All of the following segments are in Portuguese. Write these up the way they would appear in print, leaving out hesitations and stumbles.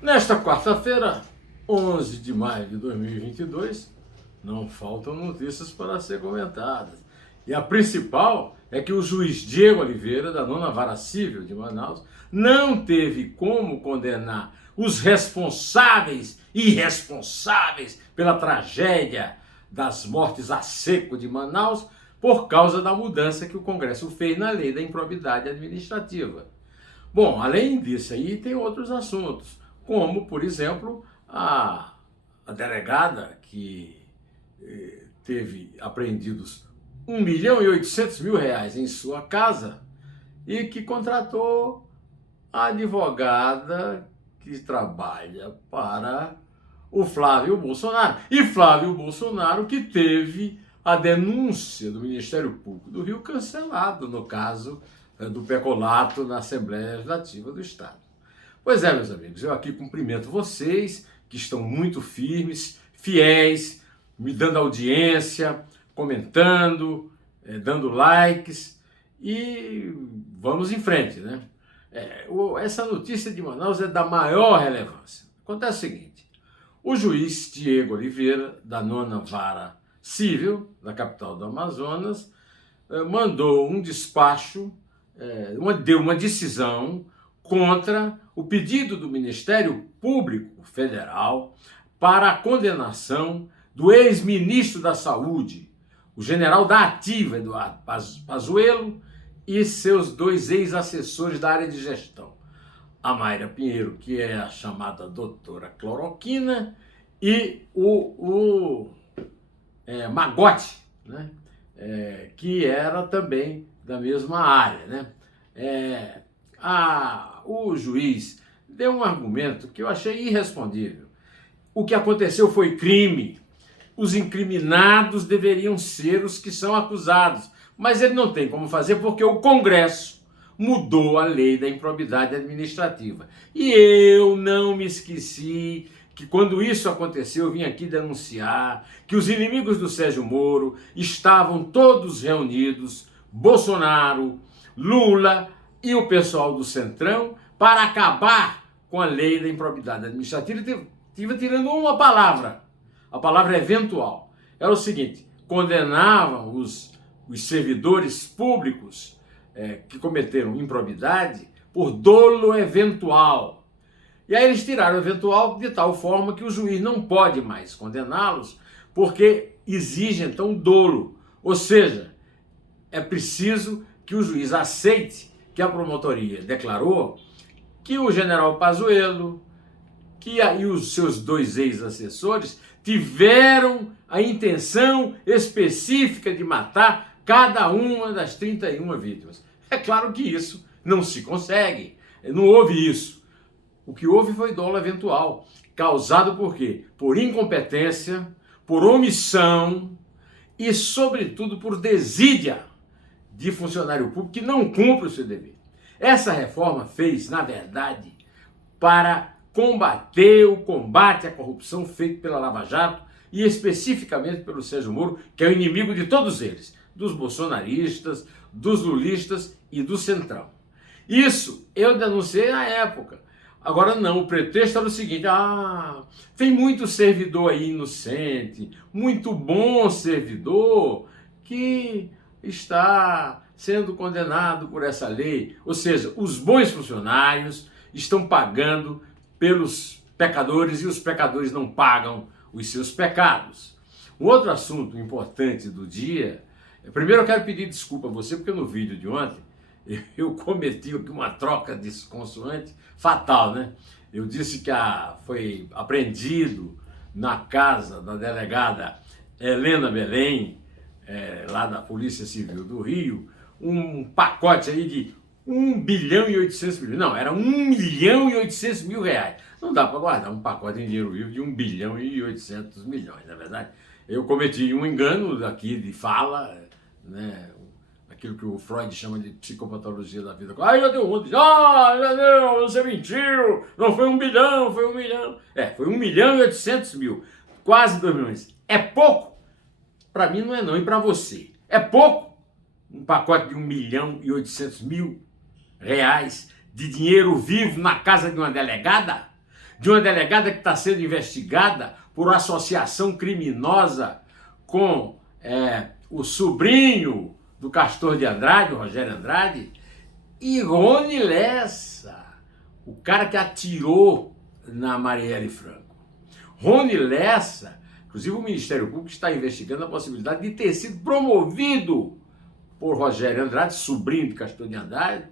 Nesta quarta-feira, 11 de maio de 2022, não faltam notícias para ser comentadas. E a principal é que o juiz Diego Oliveira, da 9ª Vara Civil de Manaus, não teve como condenar os responsáveis, irresponsáveis, pela tragédia das mortes a seco de Manaus, por causa da mudança que o Congresso fez na lei da improbidade administrativa. Bom, além disso aí, tem outros assuntos, como, por exemplo, a delegada que teve apreendidos R$ 1.800.000 em sua casa e que contratou a advogada que trabalha para o Flávio Bolsonaro. E Flávio Bolsonaro que teve a denúncia do Ministério Público do Rio cancelado no caso do peculato na Assembleia Legislativa do Estado. Pois é, meus amigos, eu aqui cumprimento vocês que estão muito firmes, fiéis, me dando audiência, comentando, dando likes e vamos em frente, né? Essa notícia de Manaus é da maior relevância. Acontece o seguinte, o juiz Diego Oliveira, da 9ª Vara Civil, da capital do Amazonas, mandou um despacho, deu uma decisão contra o pedido do Ministério Público Federal para a condenação do ex-ministro da Saúde, o general da Ativa, Eduardo Pazuello, e seus 2 ex-assessores da área de gestão, a Mayra Pinheiro, que é a chamada doutora Cloroquina, e o Magote, né? Que era também da mesma área, né? O juiz deu um argumento que eu achei irrespondível. O que aconteceu foi crime. Os incriminados deveriam ser os que são acusados. Mas ele não tem como fazer porque o Congresso mudou a lei da improbidade administrativa. E eu não me esqueci que quando isso aconteceu, eu vim aqui denunciar que os inimigos do Sérgio Moro estavam todos reunidos, Bolsonaro, Lula e o pessoal do Centrão, para acabar com a lei da improbidade administrativa, tirando uma palavra, a palavra eventual. Era o seguinte, condenavam os servidores públicos que cometeram improbidade por dolo eventual. E aí eles tiraram o eventual de tal forma que o juiz não pode mais condená-los, porque exige então dolo. Ou seja, é preciso que o juiz aceite que a promotoria declarou que o general Pazuello e os seus 2 ex-assessores tiveram a intenção específica de matar cada uma das 31 vítimas. É claro que isso não se consegue, não houve isso. O que houve foi dolo eventual, causado por quê? Por incompetência, por omissão e, sobretudo, por desídia de funcionário público que não cumpre o seu dever. Essa reforma fez, na verdade, para combater o combate à corrupção feito pela Lava Jato e especificamente pelo Sérgio Moro, que é o inimigo de todos eles, dos bolsonaristas, dos lulistas e do Centrão. Isso eu denunciei na época. Agora não, o pretexto era o seguinte, tem muito servidor aí inocente, muito bom servidor que está sendo condenado por essa lei. Ou seja, os bons funcionários estão pagando pelos pecadores e os pecadores não pagam os seus pecados. Um outro assunto importante do dia, primeiro eu quero pedir desculpa a você, porque no vídeo de ontem eu cometi uma troca de consoante fatal, né? Eu disse que foi apreendido na casa da delegada Helena Belém, lá da Polícia Civil do Rio, um pacote aí de 1.800.000.000. Não, era 1.800.000 reais. Não dá para guardar um pacote em dinheiro vivo de 1.800.000.000, não é verdade? Eu cometi um engano aqui de fala, né? Aquilo que o Freud chama de psicopatologia da vida. Eu dei um meu Deus, você mentiu, não foi 1 bilhão, foi 1 milhão. Foi 1.800.000, quase 2 milhões. É pouco? Para mim não é não, e para você? É pouco? Um pacote de 1.800.000 reais de dinheiro vivo na casa de uma delegada? de uma delegada que está sendo investigada por associação criminosa com o sobrinho do Castor de Andrade, o Rogério Andrade, e Rony Lessa, o cara que atirou na Marielle Franco. Rony Lessa, inclusive o Ministério Público está investigando a possibilidade de ter sido promovido por Rogério Andrade, sobrinho de Castor de Andrade,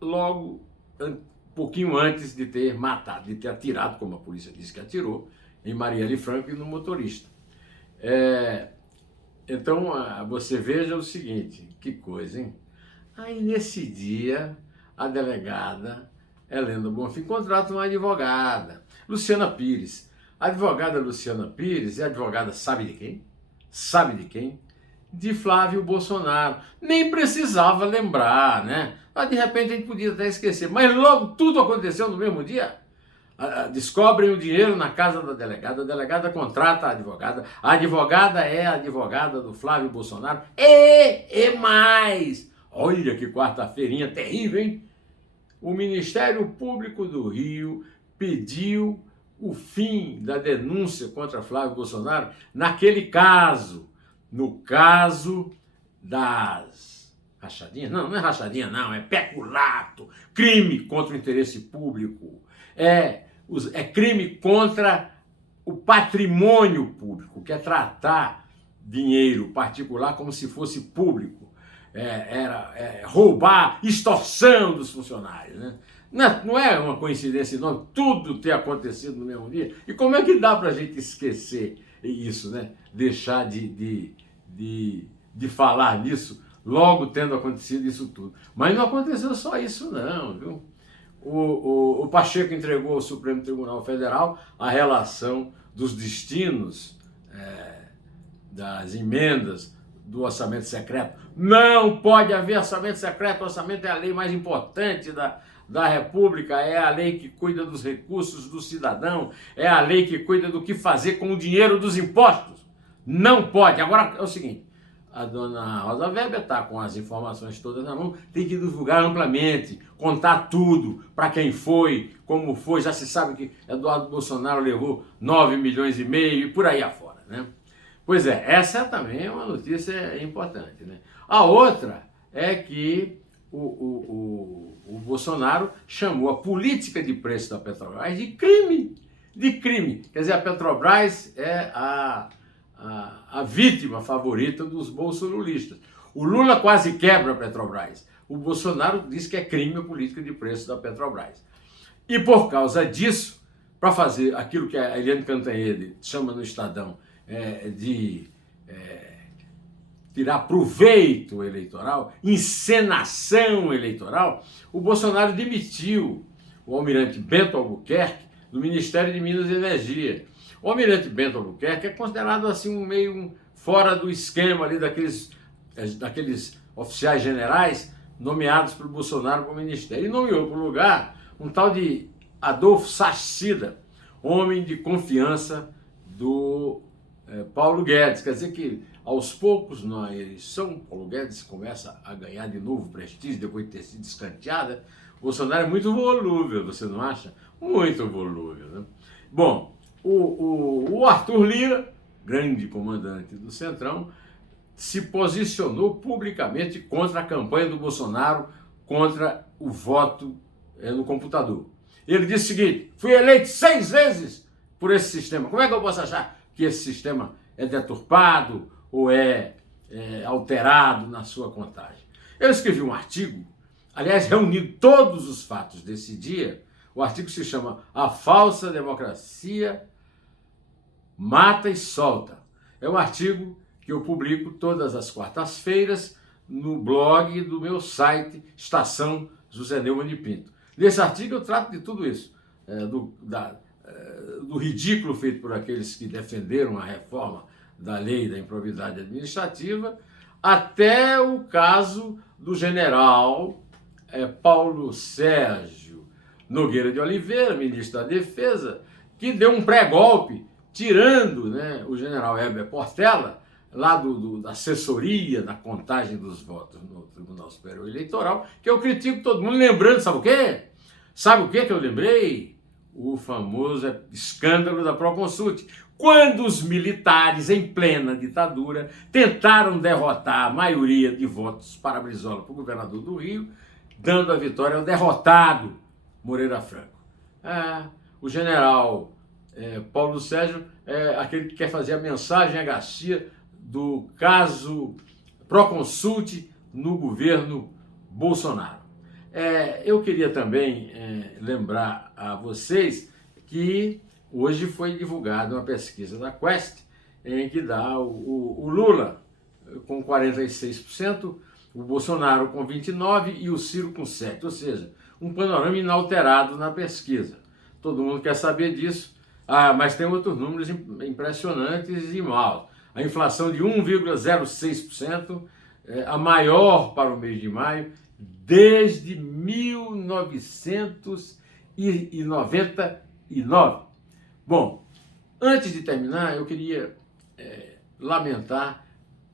logo um pouquinho antes de ter matado, de ter atirado, como a polícia disse que atirou, em Marielle Franco e no motorista. Então, você veja o seguinte, que coisa, hein? Aí, nesse dia, a delegada Helena Bonfim contrata uma advogada, Luciana Pires. A advogada Luciana Pires é advogada, sabe de quem? Sabe de quem? De Flávio Bolsonaro. Nem precisava lembrar, né? Mas, de repente, a gente podia até esquecer. Mas logo tudo aconteceu no mesmo dia. Descobrem o dinheiro na casa da delegada, a delegada contrata a advogada é a advogada do Flávio Bolsonaro, e mais, olha que quarta-feirinha terrível, hein? O Ministério Público do Rio pediu o fim da denúncia contra Flávio Bolsonaro naquele caso, no caso das rachadinhas, não é rachadinha não, é peculato, crime contra o interesse público, é crime contra o patrimônio público, que é tratar dinheiro particular como se fosse público, roubar, extorsão dos funcionários, né? Não é uma coincidência enorme tudo ter acontecido no mesmo dia. E como é que dá para a gente esquecer isso, né? Deixar de falar nisso logo tendo acontecido isso tudo. Mas não aconteceu só isso não, viu? O Pacheco entregou ao Supremo Tribunal Federal a relação dos destinos das emendas do orçamento secreto. Não pode haver orçamento secreto, o orçamento é a lei mais importante da República, é a lei que cuida dos recursos do cidadão, é a lei que cuida do que fazer com o dinheiro dos impostos. Não pode. Agora é o seguinte, a dona Rosa Weber está com as informações todas na mão, tem que divulgar amplamente, contar tudo, para quem foi, como foi, já se sabe que Eduardo Bolsonaro levou 9,5 milhões e por aí afora, né? Pois é, essa também é uma notícia importante, né? A outra é que o Bolsonaro chamou a política de preço da Petrobras de crime, Quer dizer, a Petrobras é a vítima favorita dos bolsonaristas. O Lula quase quebra a Petrobras. O Bolsonaro diz que é crime a política de preço da Petrobras. E por causa disso, para fazer aquilo que a Eliane Cantanhede chama no Estadão de tirar proveito eleitoral, encenação eleitoral, o Bolsonaro demitiu o almirante Bento Albuquerque do Ministério de Minas e Energia. O almirante Bento Albuquerque é considerado assim meio fora do esquema ali daqueles oficiais generais nomeados pelo Bolsonaro para o ministério. E nomeou para o lugar um tal de Adolfo Saxida, homem de confiança do Paulo Guedes. Quer dizer que aos poucos, na eleição, Paulo Guedes começa a ganhar de novo prestígio depois de ter sido escanteada. O Bolsonaro é muito volúvel, você não acha? Muito volúvel, né? Bom, o Arthur Lira, grande comandante do Centrão, se posicionou publicamente contra a campanha do Bolsonaro, contra o voto no computador. Ele disse o seguinte: fui eleito 6 vezes por esse sistema. Como é que eu posso achar que esse sistema é deturpado ou é alterado na sua contagem? Eu escrevi um artigo, aliás, reunindo todos os fatos desse dia. O artigo se chama A Falsa Democracia Mata e Solta. É um artigo que eu publico todas as quartas-feiras no blog do meu site, Estação José Neumann de Pinto. Nesse artigo eu trato de tudo isso, do ridículo feito por aqueles que defenderam a reforma da lei da improbidade administrativa, até o caso do general Paulo Sérgio Nogueira de Oliveira, ministro da Defesa, que deu um pré-golpe, tirando, né, o general Heber Portela, lá da assessoria da contagem dos votos no Tribunal Superior Eleitoral, que eu critico todo mundo, lembrando, sabe o quê? Sabe o que eu lembrei? O famoso escândalo da Proconsult, quando os militares, em plena ditadura, tentaram derrotar a maioria de votos para Brizola, para o governador do Rio, dando a vitória ao derrotado Moreira Franco. O general Paulo Sérgio é aquele que quer fazer a mensagem à Garcia do caso Proconsult no governo Bolsonaro. Eu queria também lembrar a vocês que hoje foi divulgada uma pesquisa da Quest em que dá o Lula com 46%, o Bolsonaro com 29% e o Ciro com 7%, ou seja, um panorama inalterado na pesquisa. Todo mundo quer saber disso, mas tem outros números impressionantes e maus. A inflação de 1,06%, a maior para o mês de maio, desde 1999. Bom, antes de terminar, eu queria lamentar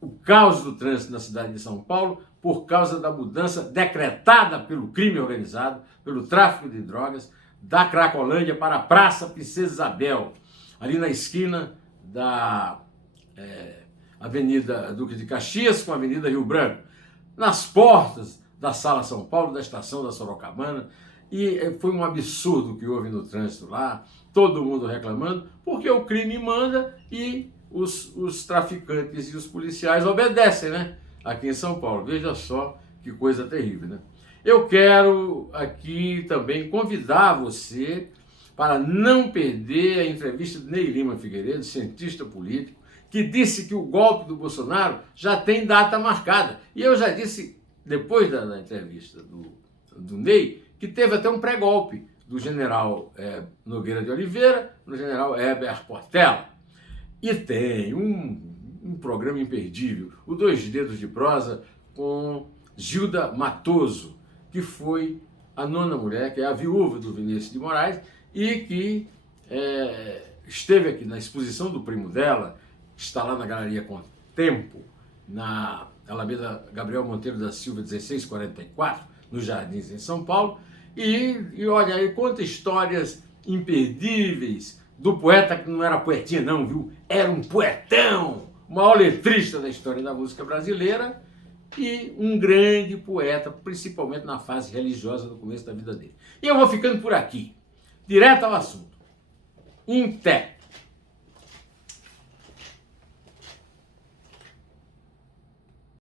o caos do trânsito na cidade de São Paulo por causa da mudança decretada pelo crime organizado, pelo tráfico de drogas, da Cracolândia para a Praça Princesa Isabel, ali na esquina da Avenida Duque de Caxias com a Avenida Rio Branco, nas portas da Sala São Paulo, da estação da Sorocabana, e foi um absurdo que houve no trânsito lá, todo mundo reclamando, porque o crime manda e os traficantes e os policiais obedecem, né? Aqui em São Paulo. Veja só que coisa terrível, né? Eu quero aqui também convidar você para não perder a entrevista de Ney Lima Figueiredo, cientista político, que disse que o golpe do Bolsonaro já tem data marcada. E eu já disse, depois da entrevista do Ney, que teve até um pré-golpe do general Nogueira de Oliveira, no general Heber Portela. E tem um programa imperdível, o Dois Dedos de Prosa, com Gilda Matoso, que foi a nona mulher, que é a viúva do Vinícius de Moraes, e que esteve aqui na exposição do primo dela, que está lá na Galeria Com Tempo, na Alameda Gabriel Monteiro da Silva, 1644, nos Jardins, em São Paulo, e olha, ele conta histórias imperdíveis do poeta que não era poetinha não, viu? Era um poetão, o maior letrista da história da música brasileira e um grande poeta, principalmente na fase religiosa no começo da vida dele. E eu vou ficando por aqui, direto ao assunto. Em té.